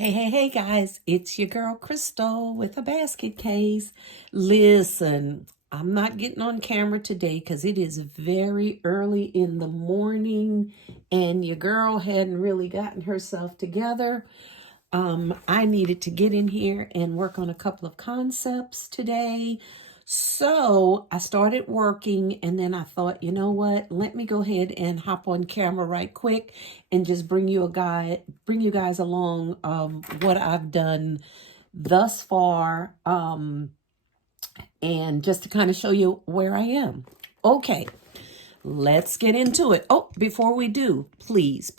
Hey guys, it's your girl Crystal with a basket case. Listen, I'm not getting on camera today because it is very early in the morning and your girl hadn't really gotten herself together. I needed to get in here and work on a couple of concepts today. So I started working and then I thought, you know what? Let me go ahead and hop on camera right quick and just bring you guys along what I've done thus far, and just to kind of show you where I am. Okay. Let's get into it. Oh, before we do, please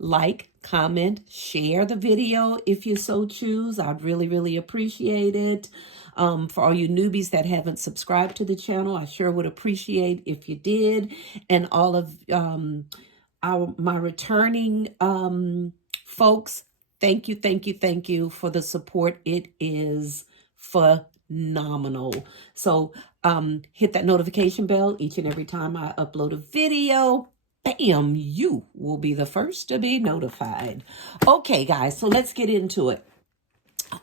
like, comment, share the video if you so choose. I'd really appreciate it. For all you newbies that haven't subscribed to the channel, I sure would appreciate if you did. And all of my returning folks, thank you for the support. It is phenomenal. So hit that notification bell each and every time I upload a video. Bam, you will be the first to be notified. Okay, guys, so let's get into it.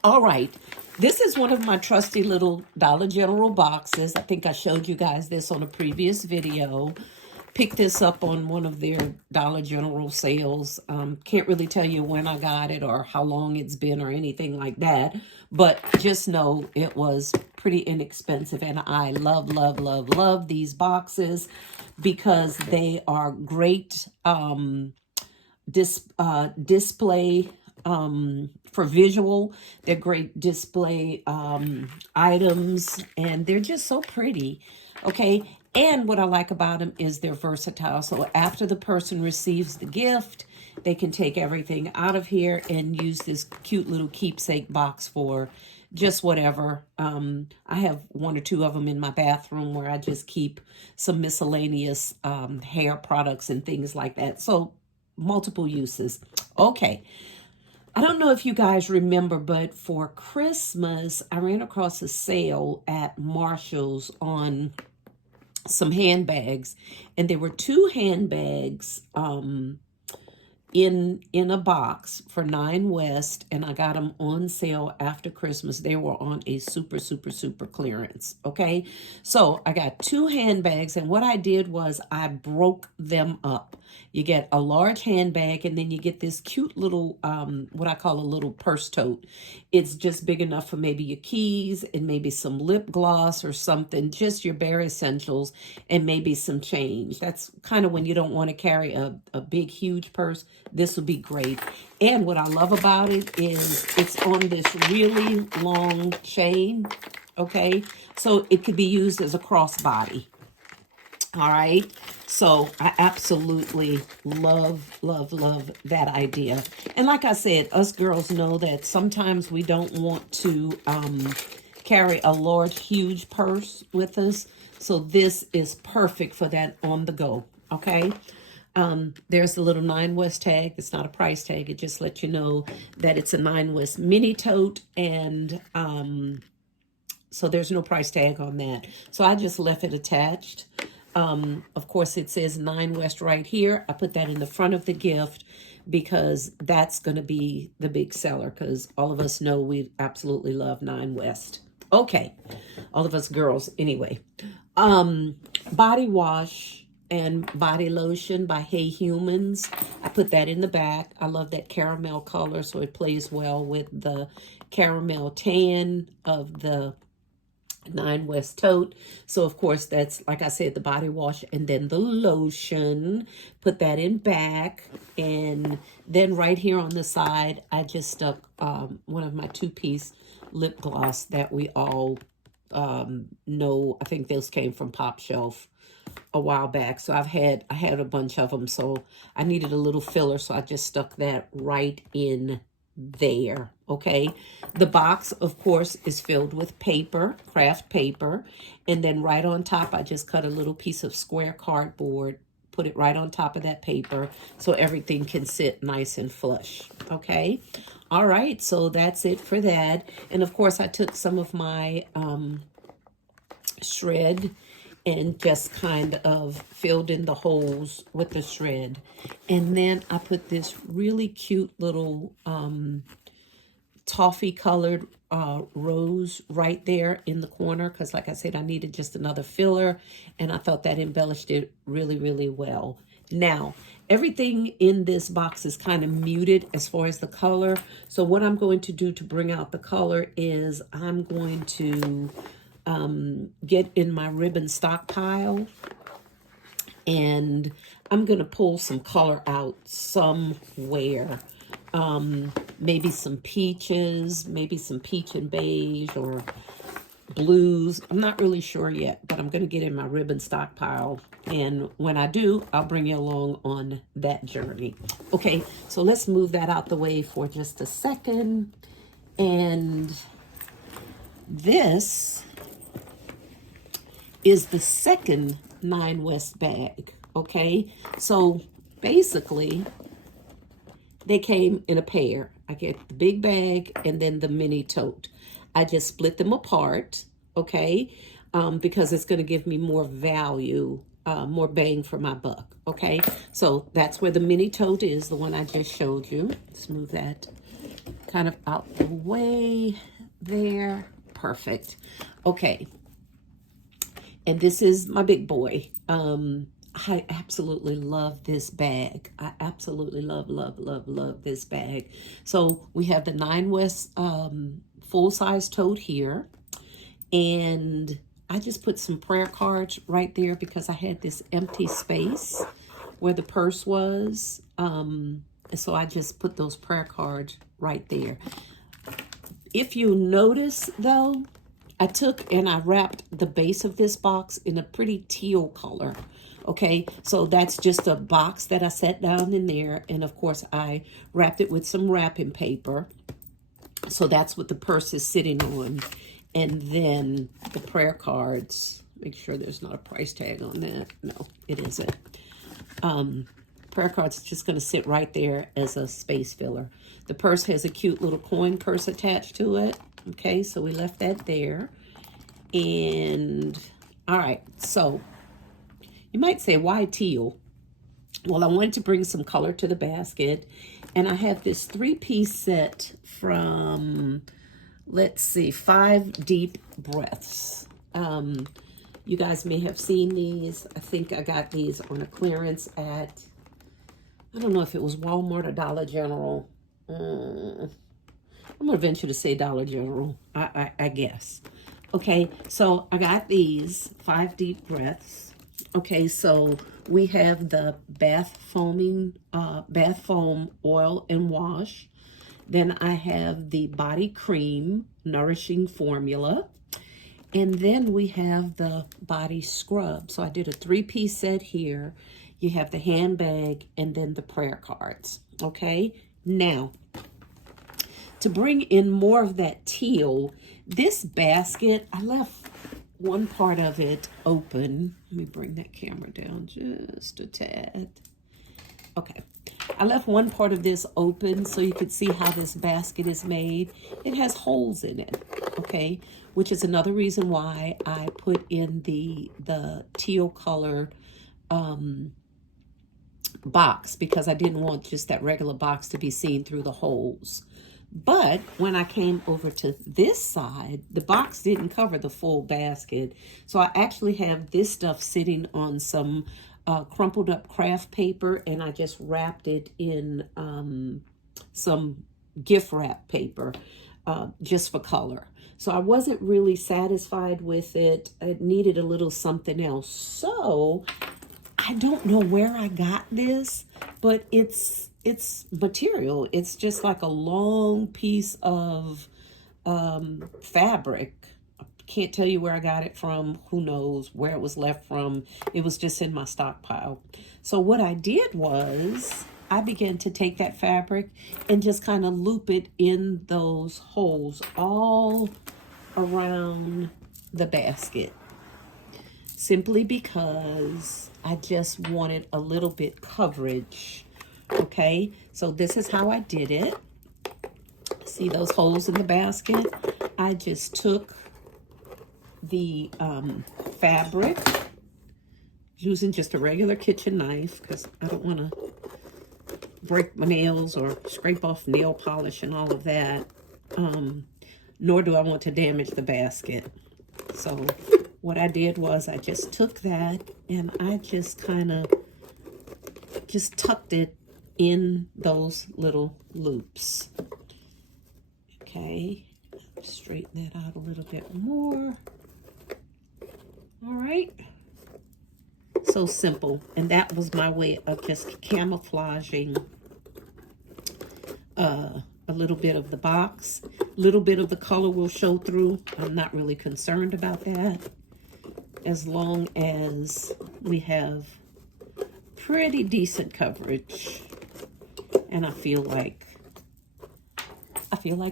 All right, this is one of my trusty little Dollar General boxes. I think I showed you guys this on a previous video. Picked this up on one of their Dollar General sales. Can't really tell you when I got it or how long it's been or anything like that. But just know it was pretty inexpensive. And I love these boxes because they are great display for visual. They're great display items, and they're just so pretty. Okay, and what I like about them is they're versatile. So after the person receives the gift, they can take everything out of here and use this cute little keepsake box for just whatever. I have one or two of them in my bathroom where I just keep some miscellaneous hair products and things like that. So multiple uses. Okay. I don't know if you guys remember, but for Christmas, I ran across a sale at Marshall's on some handbags, and there were two handbags in a box for Nine West, and I got them on sale after Christmas. They were on a super clearance. Okay, so I got two handbags, and what I did was I broke them up. You get a large handbag, and then you get this cute little what I call a little purse tote. It's just big enough for maybe your keys and maybe some lip gloss or something, just your bare essentials, and maybe some change. That's kind of when you don't want to carry a big huge purse. This would be great. And what I love about it is it's on this really long chain. Okay, so it could be used as a crossbody. All right, so I absolutely love that idea. And like I said, us girls know that sometimes we don't want to carry a large, huge purse with us. So this is perfect for that on the go, okay? There's the little Nine West tag. It's not a price tag. It just lets you know that it's a Nine West mini tote, and so there's no price tag on that. So I just left it attached. Of course, it says Nine West right here. I put that in the front of the gift because that's going to be the big seller, because all of us know we absolutely love Nine West. Okay, all of us girls anyway. Body wash and body lotion by Hey Humans. I put that in the back. I love that caramel color, so it plays well with the caramel tan of the Nine West tote. So of course that's, like I said, the body wash and then the lotion. Put that in back, and then right here on the side I just stuck one of my two-piece lip gloss that we all know. I think those came from Pop Shelf a while back, so I had a bunch of them, so I needed a little filler, so I just stuck that right in there. Okay, the box of course is filled with paper, craft paper, and then right on top I just cut a little piece of square cardboard, put it right on top of that paper so everything can sit nice and flush. Okay, all right, so that's it for that. And of course I took some of my shred and just kind of filled in the holes with the shred. And then I put this really cute little toffee colored rose right there in the corner, because like I said, I needed just another filler, and I thought that embellished it really, really well. Now, everything in this box is kind of muted as far as the color. So what I'm going to do to bring out the color is I'm going to get in my ribbon stockpile, and I'm going to pull some color out somewhere. Maybe some peaches, maybe some peach and beige or blues. I'm not really sure yet, but I'm going to get in my ribbon stockpile. And when I do, I'll bring you along on that journey. Okay, so let's move that out the way for just a second. And this is the second 9 West bag. Okay, so basically, they came in a pair. I get the big bag and then the mini tote. I just split them apart, okay, because it's going to give me more value, more bang for my buck, okay? So that's where the mini tote is, the one I just showed you. Let's move that kind of out the way there. Perfect. Okay. And this is my big boy. I absolutely love this bag. I absolutely love this bag. So we have the 9 West full-size tote here. And I just put some prayer cards right there because I had this empty space where the purse was. And so I just put those prayer cards right there. If you notice, though, I took and I wrapped the base of this box in a pretty teal color. Okay, so that's just a box that I set down in there. And of course, I wrapped it with some wrapping paper. So that's what the purse is sitting on. And then the prayer cards. Make sure there's not a price tag on that. No, it isn't. Prayer cards is just going to sit right there as a space filler. The purse has a cute little coin purse attached to it. Okay, so we left that there. And, all right, so you might say, why teal? Well, I wanted to bring some color to the basket. And I have this 3-piece set from, let's see, 5 Deep Breaths. You guys may have seen these. I think I got these on a clearance at, I don't know if it was Walmart or Dollar General. I'm going to venture to say Dollar General, I guess. Okay, so I got these 5 Deep Breaths. Okay, so we have the bath foam oil and wash. Then I have the body cream nourishing formula. And then we have the body scrub. So I did a 3-piece set here. You have the handbag and then the prayer cards. Okay, now to bring in more of that teal, this basket, I left one part of it open. Let me bring that camera down just a tad. Okay. I left one part of this open so you could see how this basket is made. It has holes in it, okay? Which is another reason why I put in the teal colored box, because I didn't want just that regular box to be seen through the holes. But when I came over to this side, the box didn't cover the full basket. So I actually have this stuff sitting on some crumpled up craft paper, and I just wrapped it in some gift wrap paper just for color. So I wasn't really satisfied with it. It needed a little something else. So I don't know where I got this, but it's material. It's just like a long piece of fabric. Can't tell you where I got it from. Who knows where it was left from. It was just in my stockpile. So what I did was I began to take that fabric and just kind of loop it in those holes all around the basket. Simply because I just wanted a little bit coverage. Okay, so this is how I did it. See those holes in the basket? I just took the fabric using just a regular kitchen knife because I don't want to break my nails or scrape off nail polish and all of that. Nor do I want to damage the basket. So what I did was I just took that and I just kind of just tucked it in those little loops. Okay, straighten that out a little bit more. All right. So simple. And that was my way of just camouflaging a little bit of the box. A little bit of the color will show through. I'm not really concerned about that, as long as we have pretty decent coverage. And I feel like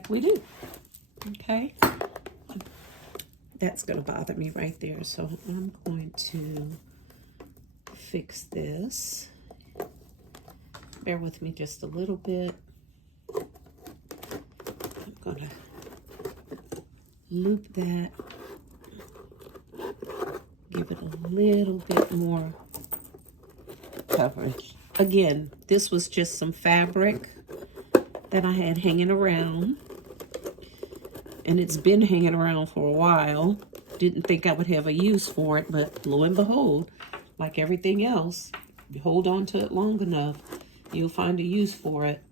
we do. Okay. That's going to bother me right there. So I'm going to fix this. Bear with me just a little bit. I'm going to loop that. Give it a little bit more coverage. Again, this was just some fabric that I had hanging around. And it's been hanging around for a while. Didn't think I would have a use for it, but lo and behold, like everything else, you hold on to it long enough, you'll find a use for it.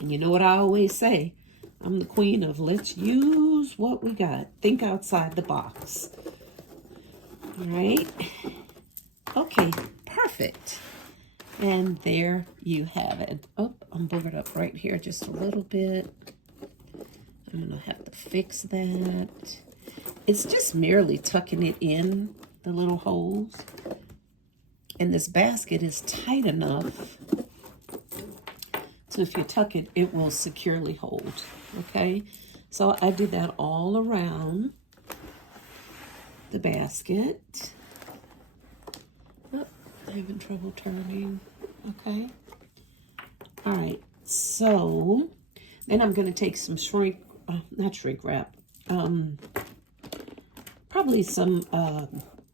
And you know what I always say? I'm the queen of let's use what we got. Think outside the box. All right. Okay, perfect. And there you have it. Oh, I'm boogered up right here just a little bit. I'm going to have to fix that. It's just merely tucking it in the little holes. And this basket is tight enough so if you tuck it, it will securely hold. Okay? So I did that all around the basket. Oh, I'm having trouble turning. Okay? All right. So then I'm going to take some not shrink wrap, probably some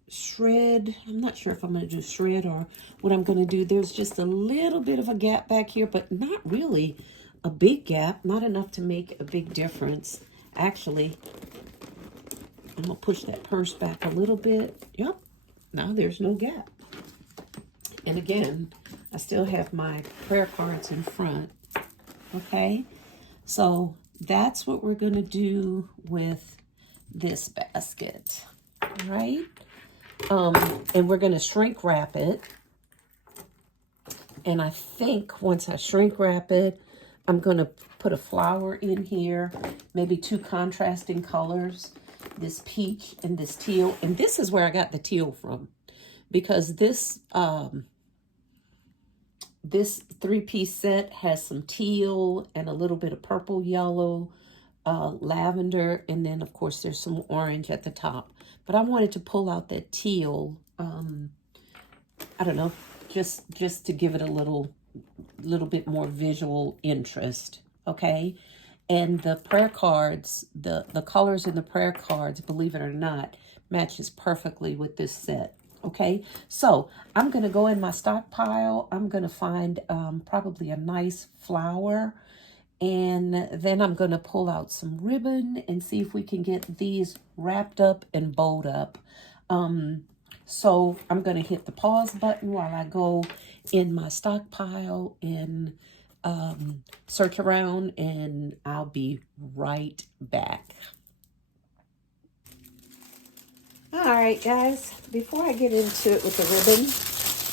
shred. I'm not sure if I'm going to do shred or what I'm going to do. There's just a little bit of a gap back here, but not really a big gap, not enough to make a big difference. Actually, I'm going to push that purse back a little bit. Yep, now there's no gap. And again, I still have my prayer cards in front. Okay, so that's what we're going to do with this basket, right? And we're going to shrink wrap it. And I think once I shrink wrap it, I'm going to put a flower in here, maybe two contrasting colors, this peach and this teal. And this is where I got the teal from, because this this three-piece set has some teal and a little bit of purple, yellow, lavender, and then of course there's some orange at the top. But I wanted to pull out that teal, I don't know, just to give it a little bit more visual interest, okay? And the prayer cards, the colors in the prayer cards, believe it or not, matches perfectly with this set. Okay, so I'm going to go in my stockpile. I'm going to find probably a nice flower. And then I'm going to pull out some ribbon and see if we can get these wrapped up and bowed up. So I'm going to hit the pause button while I go in my stockpile and search around, and I'll be right back. All right, guys, before I get into it with the ribbon,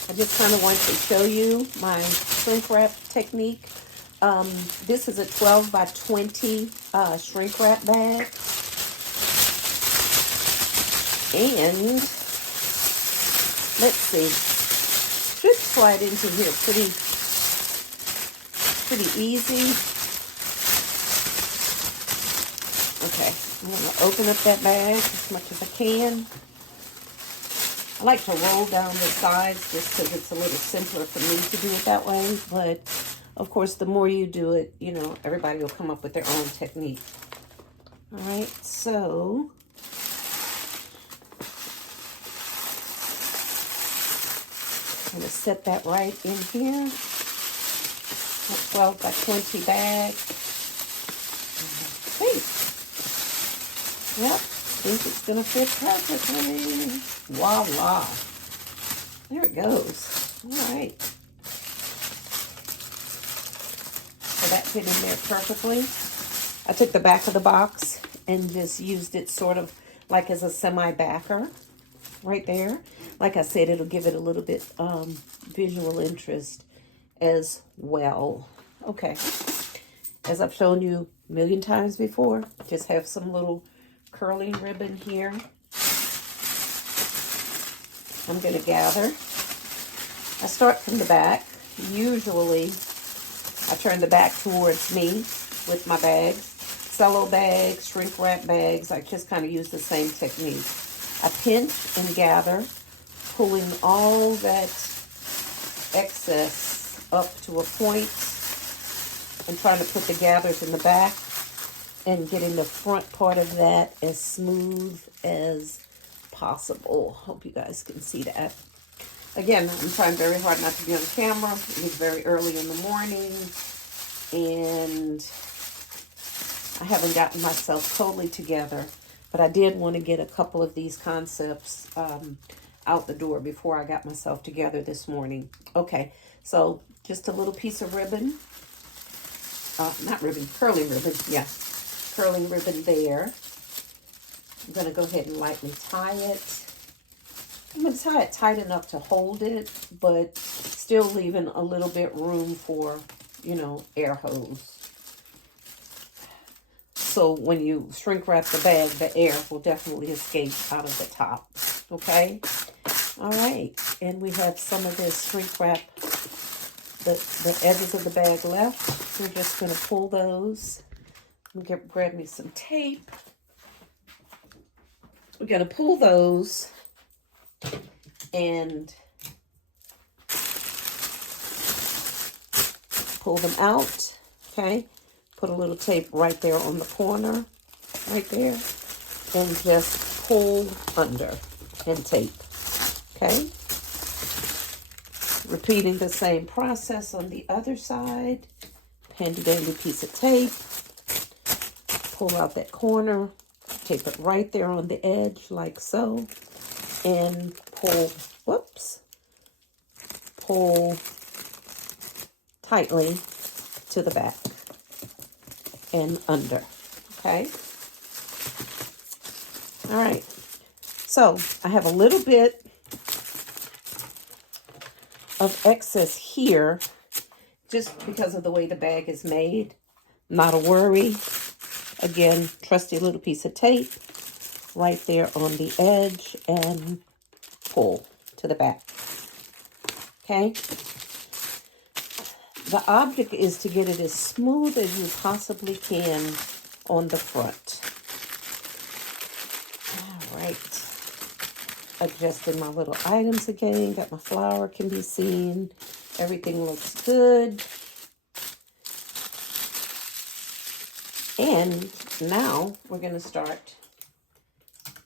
I just kind of want to show you my shrink wrap technique. This is a 12 by 20 shrink wrap bag. And let's see, should slide into here pretty easy. Okay, I'm going to open up that bag as much as I can. I like to roll down the sides just because it's a little simpler for me to do it that way. But, of course, the more you do it, you know, everybody will come up with their own technique. All right, so I'm going to set that right in here. A 12 by 20 bag. Hey. Yep, I think it's going to fit perfectly. Voila. There it goes. All right. So that fit in there perfectly. I took the back of the box and just used it sort of like as a semi-backer right there. Like I said, it'll give it a little bit visual interest as well. Okay. As I've shown you a million times before, just have some little curling ribbon here. I'm going to gather. I start from the back. Usually, I turn the back towards me with my bags. Cello bags, shrink wrap bags, I just kind of use the same technique. I pinch and gather, pulling all that excess up to a point and trying to put the gathers in the back and getting the front part of that as smooth as possible. Hope you guys can see that. Again, I'm trying very hard not to be on camera. It is very early in the morning and I haven't gotten myself totally together, but I did want to get a couple of these concepts out the door before I got myself together this morning. Okay, so just a little piece of ribbon. Not ribbon, curling ribbon. Yeah, curling ribbon there. I'm going to go ahead and lightly tie it. I'm going to tie it tight enough to hold it, but still leaving a little bit room for, you know, air hose. So when you shrink wrap the bag, the air will definitely escape out of the top. Okay? All right. And we have some of this shrink wrap, the edges of the bag left. We're just going to pull those. I'm going to grab me some tape. We're going to pull those and pull them out. Okay? Put a little tape right there on the corner, right there, and just pull under and tape, okay? Repeating the same process on the other side. Handy dandy piece of tape. Pull out that corner, tape it right there on the edge like so, and pull, whoops, pull tightly to the back and under, okay? All right, so I have a little bit of excess here just because of the way the bag is made. Not a worry. Again, trusty little piece of tape right there on the edge and pull to the back, okay? The object is to get it as smooth as you possibly can on the front. All right. Adjusting my little items again. Got my flower can be seen. Everything looks good. And now we're going to start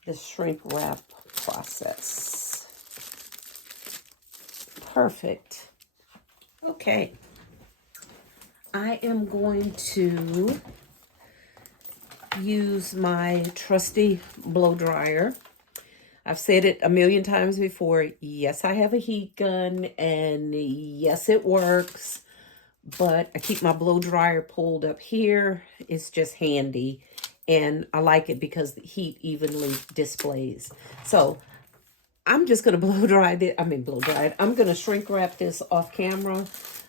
the shrink wrap process. Perfect. Okay. I am going to use my trusty blow dryer. I've said it a million times before. Yes, I have a heat gun, and yes, it works. But I keep my blow dryer pulled up here. It's just handy, and I like it because the heat evenly displays. So I'm just going to blow dry it. I'm going to shrink wrap this off camera.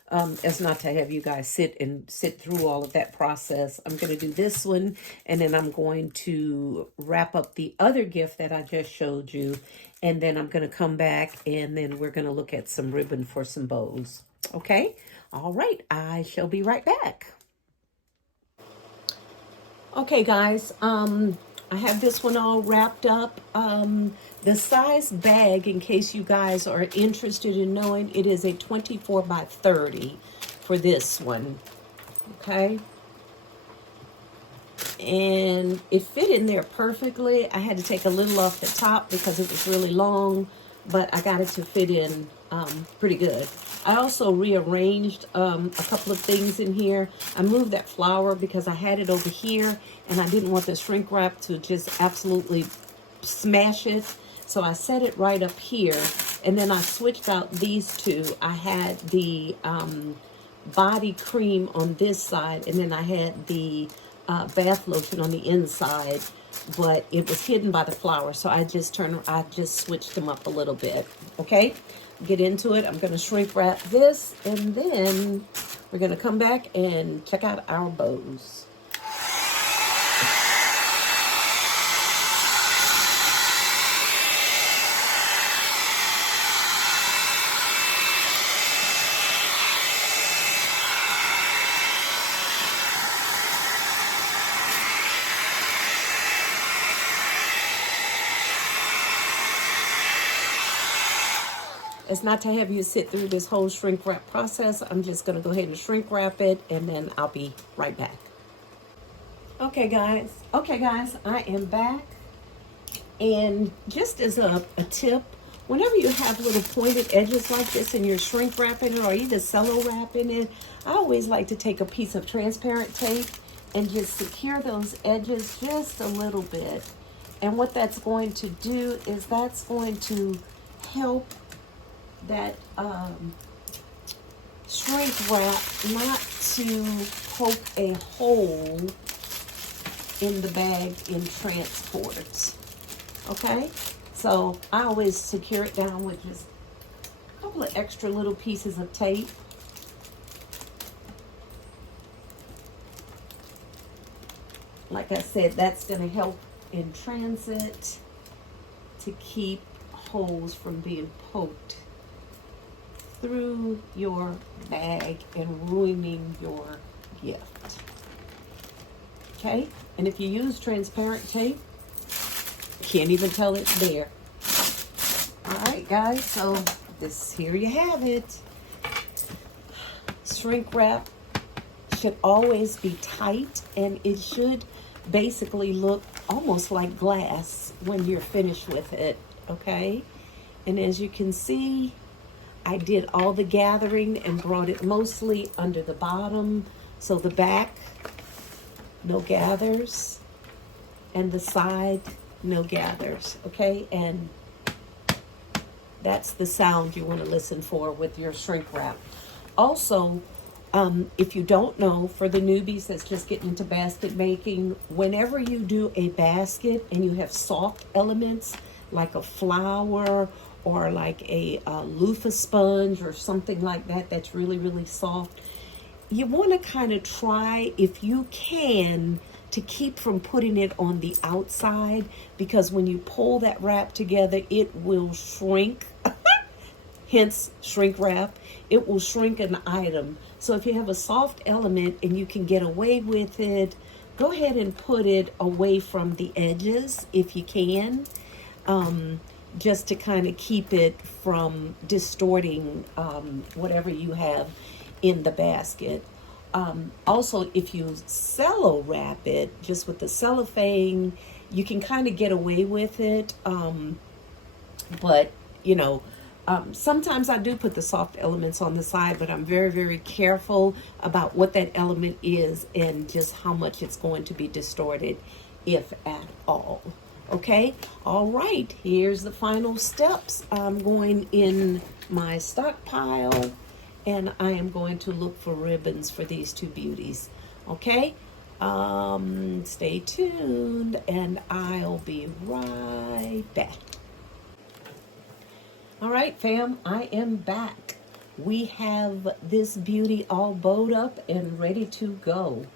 As not to have you guys sit through all of that process. I'm going to do this one, and then I'm going to wrap up the other gift that I just showed you, and then I'm going to come back, and then we're going to look at some ribbon for some bows. Okay? All right. I shall be right back. Okay, guys. I have this one all wrapped up. The size bag, in case you guys are interested in knowing, it is a 24 by 30 for this one. Okay. And it fit in there perfectly. I had to take a little off the top because it was really long, but I got it to fit in pretty good. I also rearranged a couple of things in here. I moved that flower because I had it over here and I didn't want the shrink wrap to just absolutely smash it. So I set it right up here, and then I switched out these two. I had the body cream on this side, and then I had the bath lotion on the inside, but it was hidden by the flower. So I just switched them up a little bit. Okay, get into it. I'm going to shrink wrap this, and then we're going to come back and check out our bows. It's not to have you sit through this whole shrink wrap process. I'm just going to go ahead and shrink wrap it, and then I'll be right back. Okay, guys, I am back. And just as a tip, whenever you have little pointed edges like this and you're shrink wrapping it or either cello wrapping it, I always like to take a piece of transparent tape and just secure those edges just a little bit. And what that's going to do is that's going to help that shrink wrap not to poke a hole in the bag in transport. Okay, so I always secure it down with just a couple of extra little pieces of tape. Like I said, that's going to help in transit to keep holes from being poked through your bag and ruining your gift. Okay, and if you use transparent tape, can't even tell it's there. All right, guys, so here you have it. Shrink wrap should always be tight, and it should basically look almost like glass when you're finished with it. Okay, and as you can see, I did all the gathering and brought it mostly under the bottom, so the back, no gathers, and the side, no gathers. Okay, and that's the sound you want to listen for with your shrink wrap. Also, if you don't know, for the newbies that's just getting into basket making, whenever you do a basket and you have soft elements like a flower or like a loofah sponge or something like that that's really, really soft, you want to kind of try, if you can, to keep from putting it on the outside, because when you pull that wrap together, it will shrink. Hence, shrink wrap. It will shrink an item. So if you have a soft element and you can get away with it, go ahead and put it away from the edges if you can, just to kind of keep it from distorting whatever you have in the basket. Also, if you cello wrap it, just with the cellophane, you can kind of get away with it. But, you know, sometimes I do put the soft elements on the side, but I'm very, very careful about what that element is and just how much it's going to be distorted, if at all. Okay, all right, here's the final steps. I'm going in my stockpile, and I am going to look for ribbons for these two beauties. Okay, stay tuned, and I'll be right back. All right, fam, I am back. We have this beauty all bowed up and ready to go.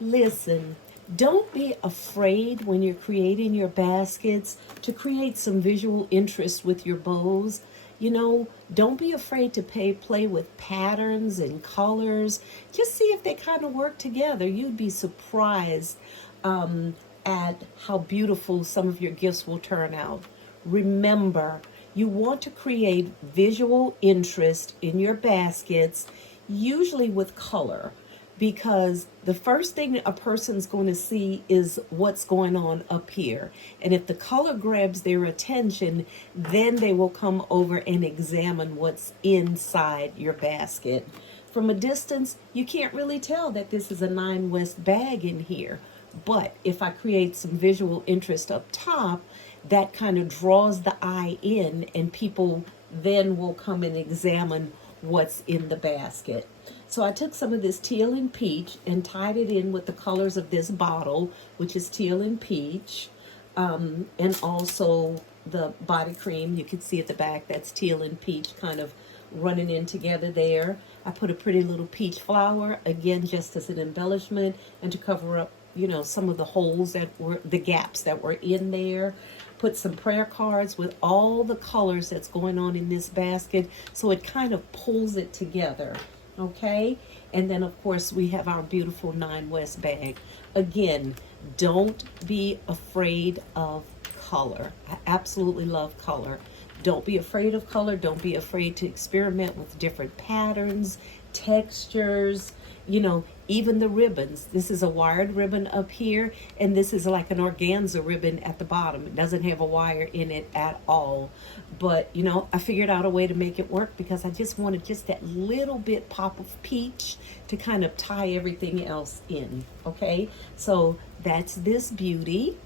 Listen, don't be afraid when you're creating your baskets to create some visual interest with your bows. You know, don't be afraid to play with patterns and colors. Just see if they kind of work together. You'd be surprised at how beautiful some of your gifts will turn out. Remember, you want to create visual interest in your baskets, usually with color. because the first thing a person's going to see is what's going on up here. And if the color grabs their attention, then they will come over and examine what's inside your basket. From a distance, you can't really tell that this is a 9 West bag in here. But if I create some visual interest up top, that kind of draws the eye in, and people then will come and examine what's in the basket. So I took some of this teal and peach and tied it in with the colors of this bottle, which is teal and peach, and also the body cream. You can see at the back that's teal and peach kind of running in together there. I put a pretty little peach flower, again, just as an embellishment and to cover up, you know, some of the holes that were, the gaps that were in there. Put some prayer cards with all the colors that's going on in this basket, so it kind of pulls it together. Okay, and then of course we have our beautiful 9 West bag. Again, don't be afraid of color. I absolutely love color. Don't be afraid of color. Don't be afraid to experiment with different patterns, textures, you know, even the ribbons. This is a wired ribbon up here, and this is like an organza ribbon at the bottom. It doesn't have a wire in it at all. But, you know, I figured out a way to make it work because I just wanted just that little bit pop of peach to kind of tie everything else in. Okay, so that's this beauty.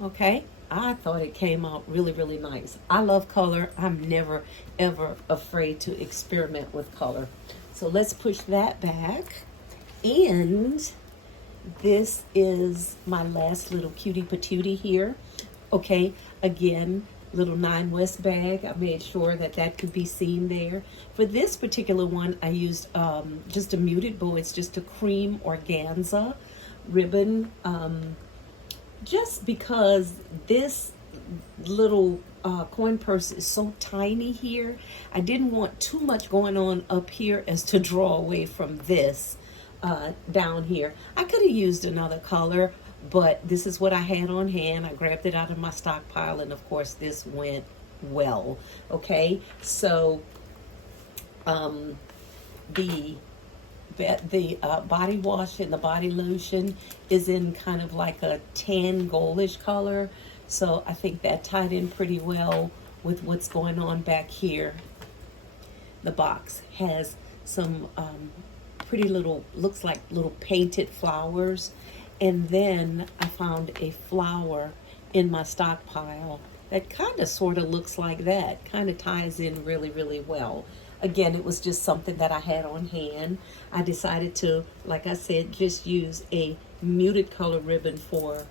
Okay, I thought it came out really, really nice. I love color. I'm never, ever afraid to experiment with color. So let's push that back. And this is my last little cutie patootie here. Okay, again, little 9 West bag. I made sure that that could be seen there. For this particular one, I used just a muted bow. It's just a cream organza ribbon. Just because this little coin purse is so tiny here, I didn't want too much going on up here as to draw away from this down here. I could have used another color, but this is what I had on hand. I grabbed it out of my stockpile, and of course this went well. Okay, so the body wash and the body lotion is in kind of like a tan goldish color, so I think that tied in pretty well with what's going on back here. The box has some pretty little, looks like little painted flowers, and then I found a flower in my stockpile that kind of sort of looks like that, kind of ties in really, really well. Again, it was just something that I had on hand. I decided to, like I said, just use a muted color ribbon for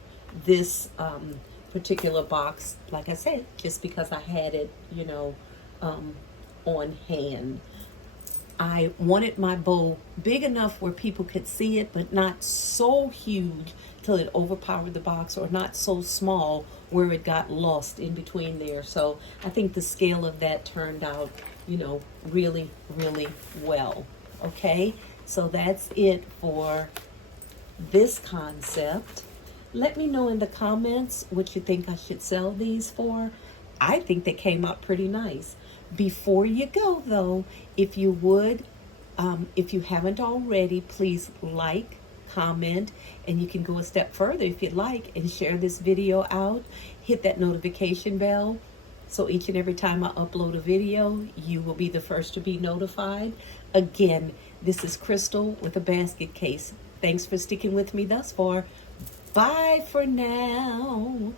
this particular box. Like I said, just because I had it, you know, on hand. I wanted my bow big enough where people could see it, but not so huge till it overpowered the box, or not so small where it got lost in between there. So I think the scale of that turned out, you know, really, really well. Okay, so that's it for this concept. Let me know in the comments what you think I should sell these for. I think they came out pretty nice. Before you go though, if you would, if you haven't already, please like, comment, and you can go a step further if you'd like and share this video out. Hit that notification bell, so each and every time I upload a video, you will be the first to be notified. Again, this is Crystal with a basket case. Thanks for sticking with me thus far. Bye for now.